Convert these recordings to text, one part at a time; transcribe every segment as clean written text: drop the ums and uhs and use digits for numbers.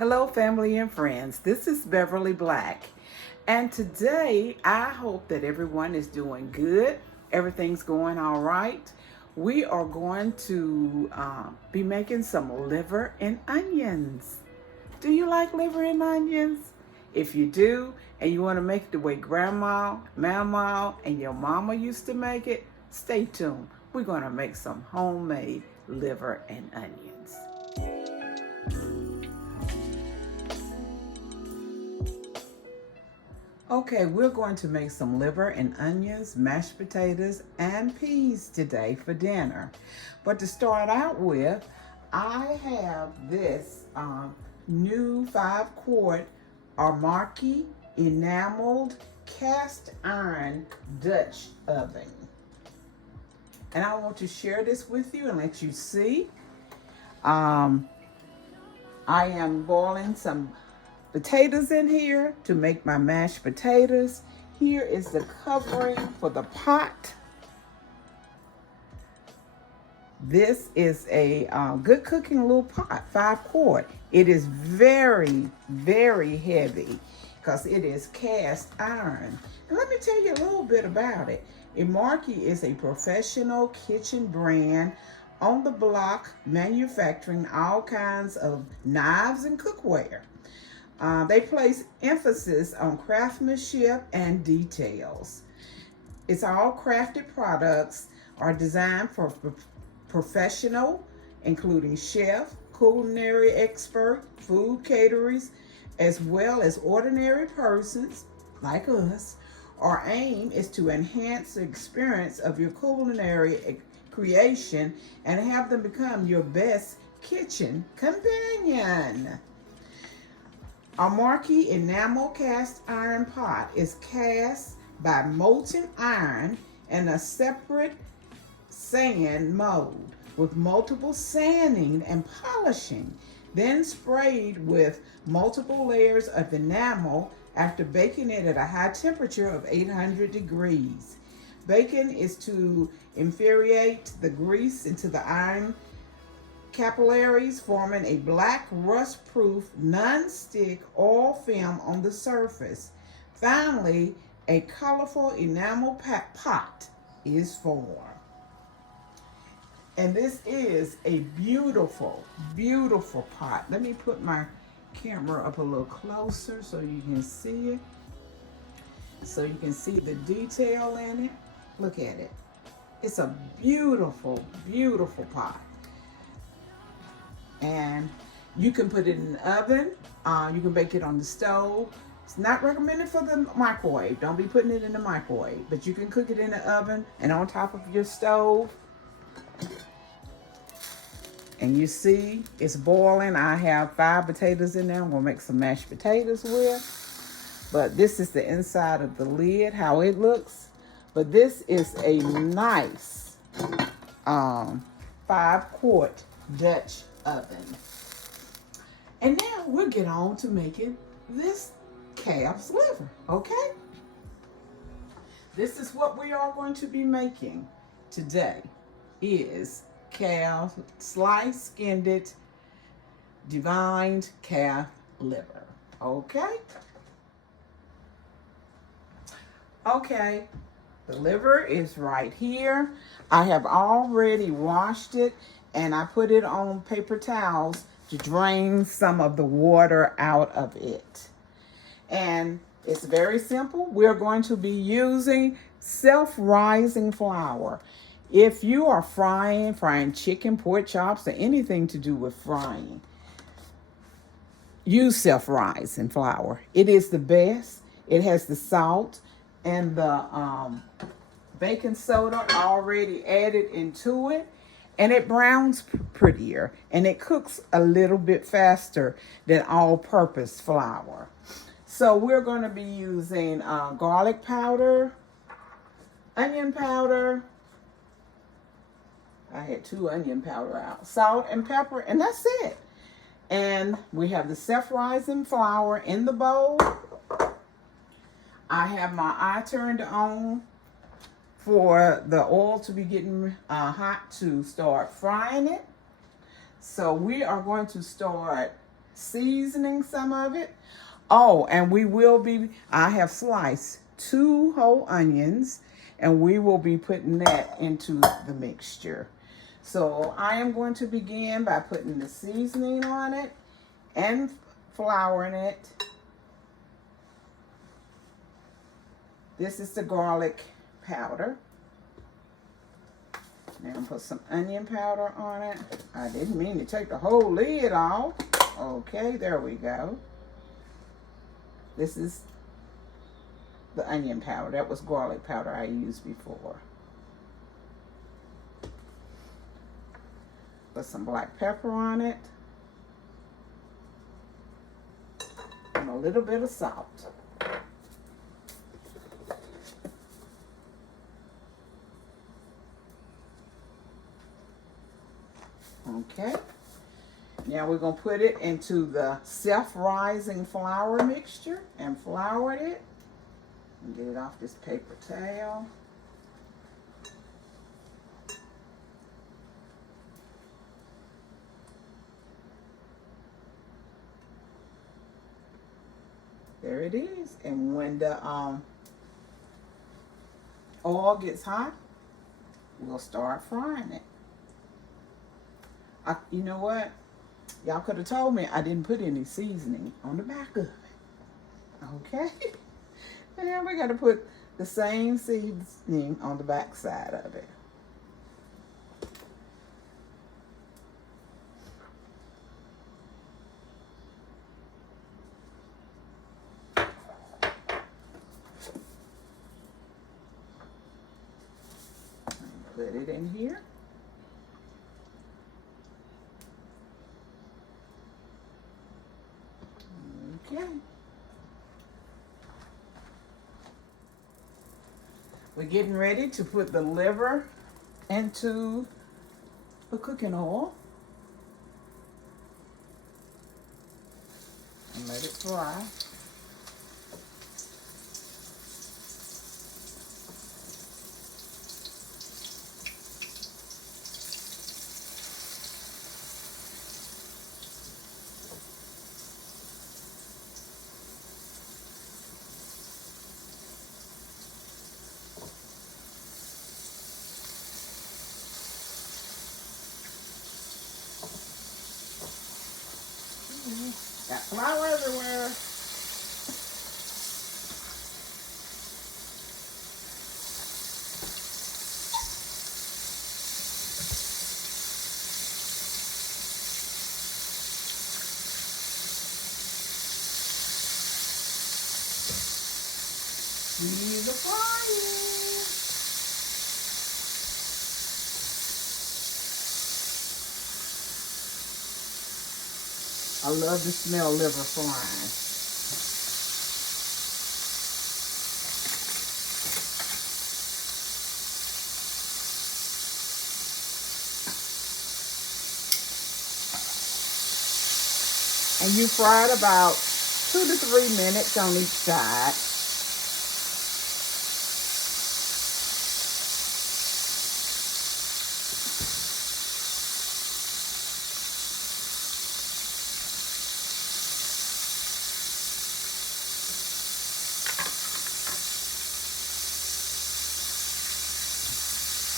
Hello, family and friends. This is Beverly Black. And today, I hope that everyone is doing good. Everything's going all right. We are going to be making some liver and onions. Do you like liver and onions? If you do, and you want to make it the way Grandma, Mama, and your mama used to make it, stay tuned. We're going to make some homemade liver and onions. Okay, we're going to make some liver and onions, mashed potatoes, and peas today for dinner. But to start out with, I have this new 5-quart Marquee enameled cast iron Dutch oven. And I want to share this with you and let you see. I am boiling some potatoes in here to make my mashed potatoes. Here is the covering for the pot. This is a good cooking little pot, 5-quart. It is very, very heavy because it is cast iron. And let me tell you a little bit about it. A Marquee is a professional kitchen brand on the block manufacturing all kinds of knives and cookware. They place emphasis on craftsmanship and details. It's all crafted products are designed for professional, including chef, culinary expert, food caterers, as well as ordinary persons like us. Our aim is to enhance the experience of your culinary creation and have them become your best kitchen companion. Our Marquee enamel cast iron pot is cast by molten iron in a separate sand mold with multiple sanding and polishing, then sprayed with multiple layers of enamel after baking it at a high temperature of 800 degrees. Baking is to infiltrate the grease into the iron capillaries, forming a black rust-proof non-stick oil film on the surface. Finally, a colorful enamel pot is formed. And this is a beautiful, beautiful pot. Let me put my camera up a little closer so you can see it. So you can see the detail in it. Look at it. It's a beautiful, beautiful pot. And you can put it in the oven. You can bake it on the stove. It's not recommended for the microwave. Don't be putting it in the microwave. But you can cook it in the oven and on top of your stove. And you see it's boiling. I have 5 potatoes in there. I'm going to make some mashed potatoes with. But this is the inside of the lid, how it looks. But this is a nice 5-quart Dutch oven. And now we'll get on to making this calf's liver, okay? This is what we are going to be making today is calf, sliced, skinned, divined calf liver, okay? Okay, the liver is right here. I have already washed it and I put it on paper towels to drain some of the water out of it. And it's very simple. We're going to be using self-rising flour. If you are frying chicken, pork chops, or anything to do with frying, use self-rising flour. It is the best. It has the salt and the baking soda already added into it. And it browns prettier and it cooks a little bit faster than all-purpose flour. So we're going to be using garlic powder, onion powder. I had 2 onion powder out, salt and pepper, and that's it. And we have the self-rising flour in the bowl. I have my eye turned on for the oil to be getting hot to start frying it. So we are going to start seasoning some of it. Oh, and I have sliced 2 whole onions, and we will be putting that into the mixture. So I am going to begin by putting the seasoning on it and flouring it. This is the garlic powder. Now I'm put some onion powder on it. I didn't mean to take the whole lid off. Okay, there we go. This is the onion powder. That was garlic powder I used before. Put some black pepper on it. And a little bit of salt. Okay. Now we're going to put it into the self-rising flour mixture and flour it. And get it off this paper towel. There it is. And when the oil gets hot, we'll start frying it. You know what? Y'all could have told me I didn't put any seasoning on the back of it. Okay? And we got to put the same seasoning on the back side of it. Put it in here. Okay. We're getting ready to put the liver into the cooking oil and let it fry. Got flour everywhere. See the frying. I love to smell liver frying. And you fry it about 2 to 3 minutes on each side.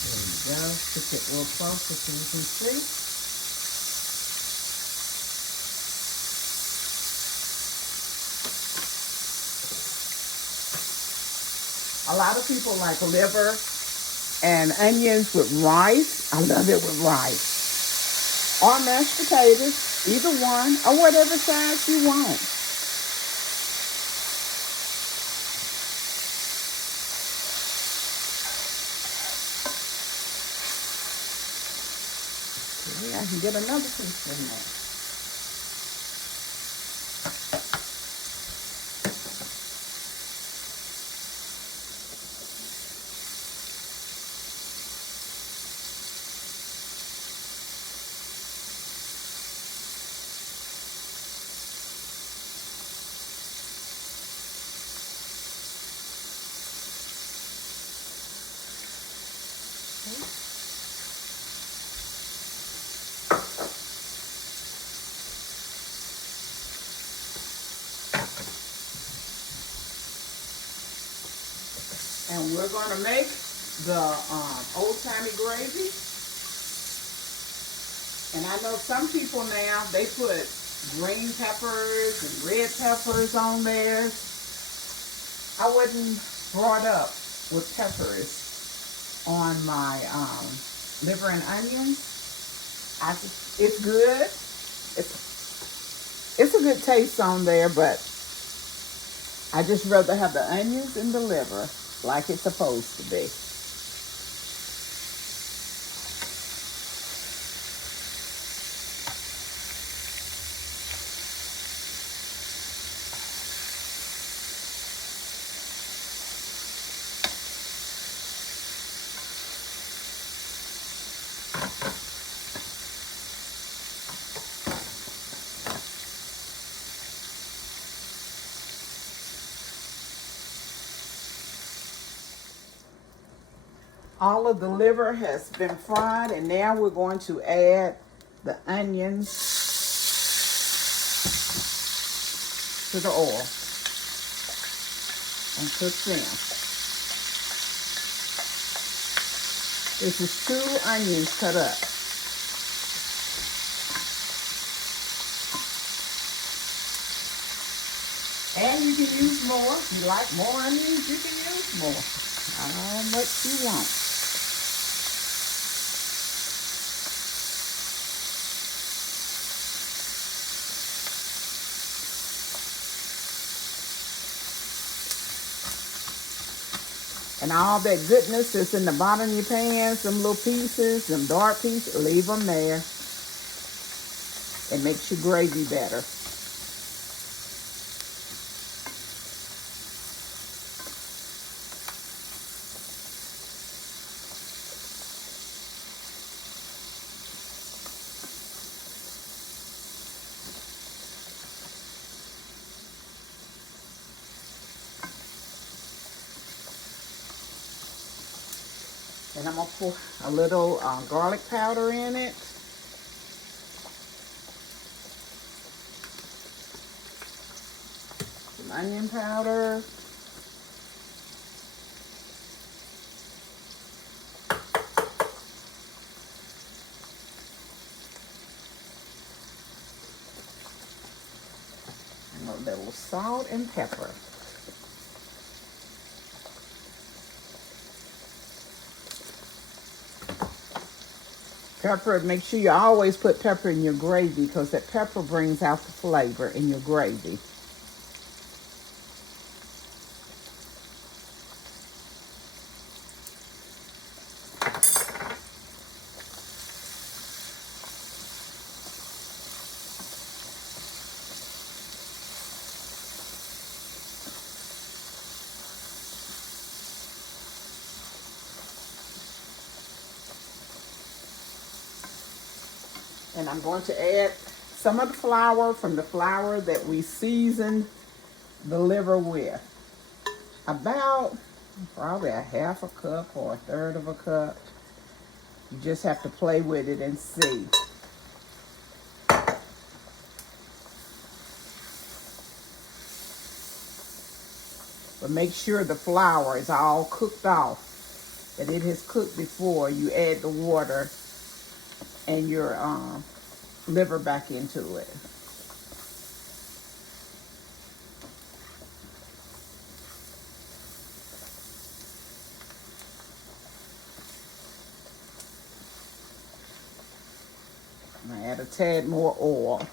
There we go. Stick it real close so you can see. A lot of people like liver and onions with rice. I love it with rice. Or mashed potatoes, either one, or whatever size you want. Okay, I can get another piece in there. And we're going to make the old-timey gravy. And I know some people now, they put green peppers and red peppers on theirs. I wasn't brought up with peppers on my liver and onions. It's good. It's a good taste on there, but I just rather have the onions and the liver like it's supposed to be. All of the liver has been fried, and now we're going to add the onions to the oil and cook them. This is 2 onions cut up. And you can use more. If you like more onions, you can use more. How much you want. And all that goodness that's in the bottom of your pan, some little pieces, some dark pieces, leave them there. It makes your gravy better. And I'm going to pour a little garlic powder in it. Some onion powder. And a little salt and pepper. Pepper, make sure you always put pepper in your gravy because that pepper brings out the flavor in your gravy. And I'm going to add some of the flour from the flour that we seasoned the liver with. About probably a 1/2 cup or 1/3 of a cup. You just have to play with it and see. But make sure the flour is all cooked off, that it has cooked before you add the water and your liver back into it. I'm gonna add a tad more oil.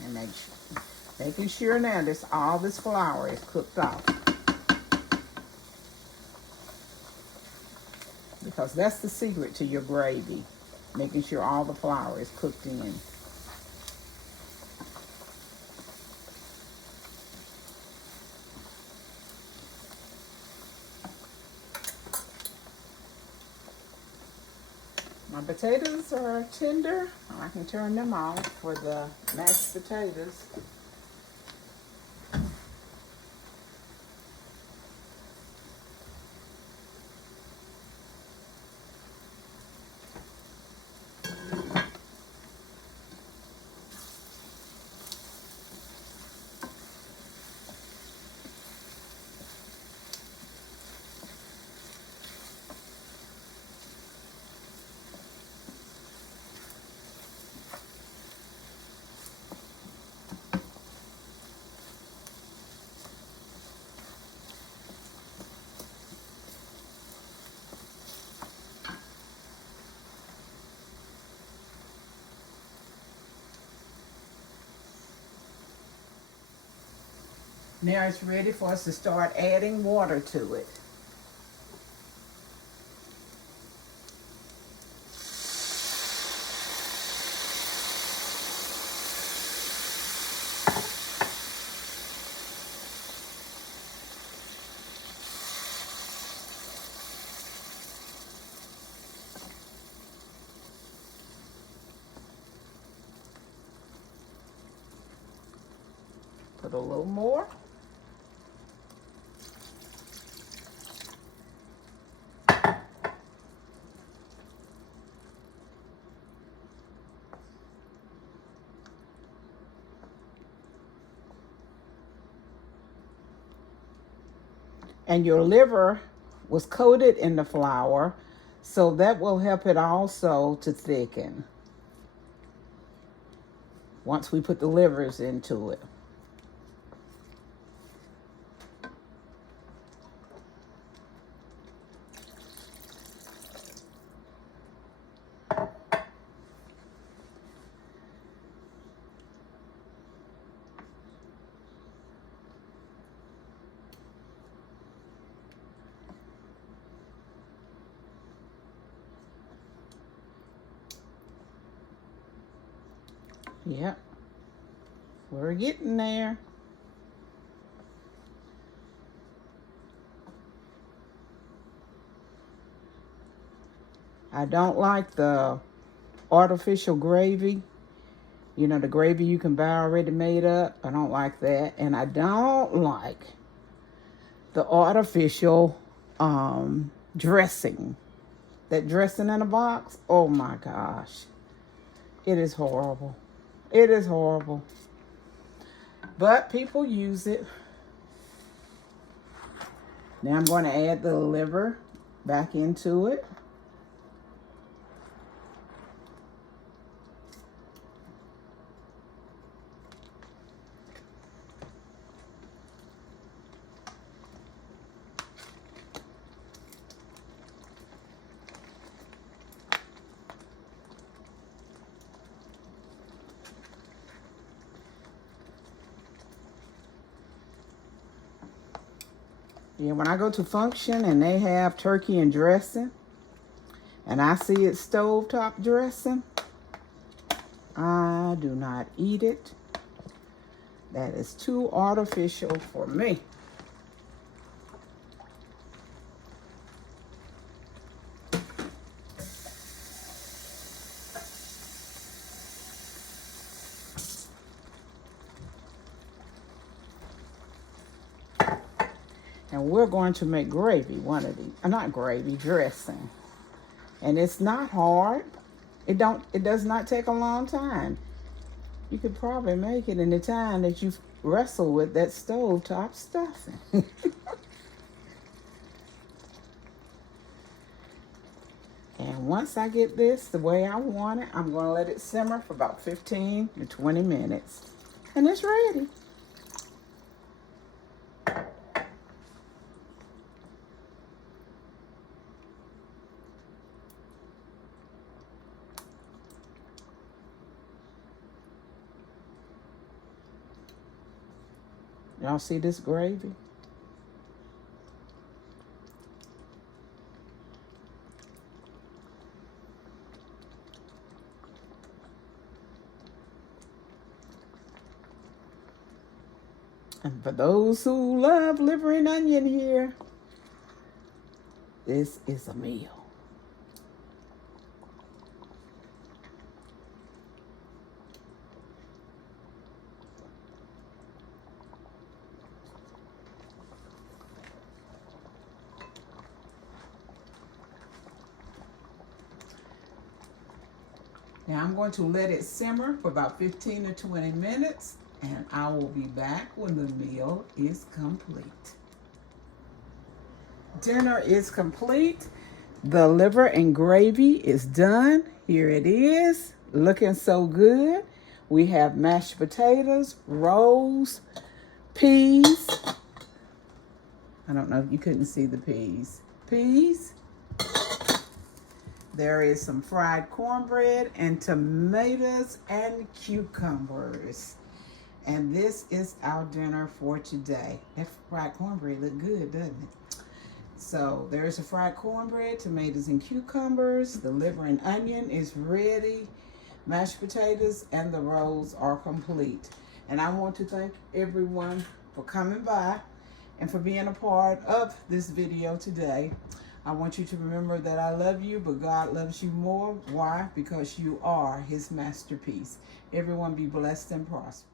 And making sure now this all this flour is cooked off. Because that's the secret to your gravy. Making sure all the flour is cooked in. My potatoes are tender. I can turn them off for the mashed potatoes. Now it's ready for us to start adding water to it. Put a little more. And your liver was coated in the flour, so that will help it also to thicken once we put the livers into it. Yep, we're getting there. I don't like the artificial gravy. You know, the gravy you can buy already made up. I don't like that. And I don't like the artificial dressing. That dressing in a box. Oh my gosh. It is horrible. It is horrible. But people use it. Now I'm going to add the liver back into it. Yeah, when I go to function and they have turkey and dressing, and I see it's stovetop dressing, I do not eat it. That is too artificial for me. And we're going to make gravy, one of these, not gravy, dressing. And it's not hard. It does not take a long time. You could probably make it in the time that you wrestle with that stovetop stuffing. And once I get this the way I want it, I'm going to let it simmer for about 15 to 20 minutes. And it's ready. Y'all see this gravy? And for those who love liver and onion here, this is a meal. Now I'm going to let it simmer for about 15 or 20 minutes, and I will be back when the meal is complete. Dinner is complete. The liver and gravy is done. Here it is, looking so good. We have mashed potatoes, rolls, peas. I don't know if you couldn't see the peas. There is some fried cornbread and tomatoes and cucumbers. And this is our dinner for today. That fried cornbread look good, doesn't it? So there's a fried cornbread, tomatoes and cucumbers. The liver and onion is ready. Mashed potatoes and the rolls are complete. And I want to thank everyone for coming by and for being a part of this video today. I want you to remember that I love you, but God loves you more. Why? Because you are his masterpiece. Everyone be blessed and prosperous.